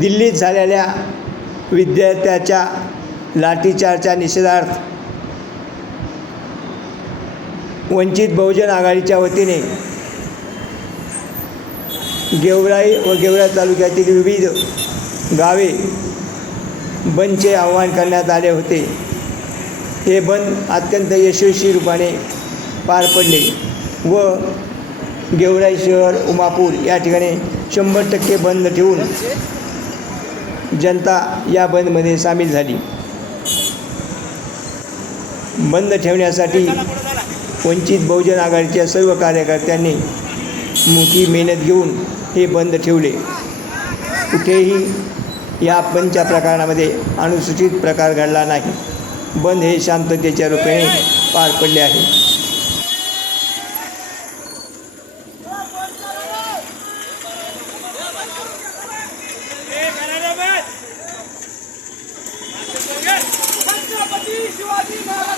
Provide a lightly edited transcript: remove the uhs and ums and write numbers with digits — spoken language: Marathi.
दिल्लीत झालेल्या विद्यार्थ्याच्या लाठीचार्जच्या निषेधार्थ वंचित बहुजन आघाडीच्या वतीने गेवराई व गेवराई तालुक्यातील विविध गावे बंदचे आवाहन करण्यात आले होते। हे बंद अत्यंत यशस्वी रूपाने पार पडले व गेवराई शहर उमापूर या ठिकाणी 100% बंद ठेवून जनता या बंदमध्ये सामील झाली। बंद ठेवण्यासाठी वंचित बहुजन आघाडीच्या सर्व कार्यकर्त्यांनी मोठी मेहनत घेऊन हे बंद ठेवले। कुठेही या बंदच्या प्रकरणामध्ये अनुचित प्रकार घडला नाही। बंद हे शांततेच्या रूपाने पार पडले आहे। छत्रपती शिवाजी महाराज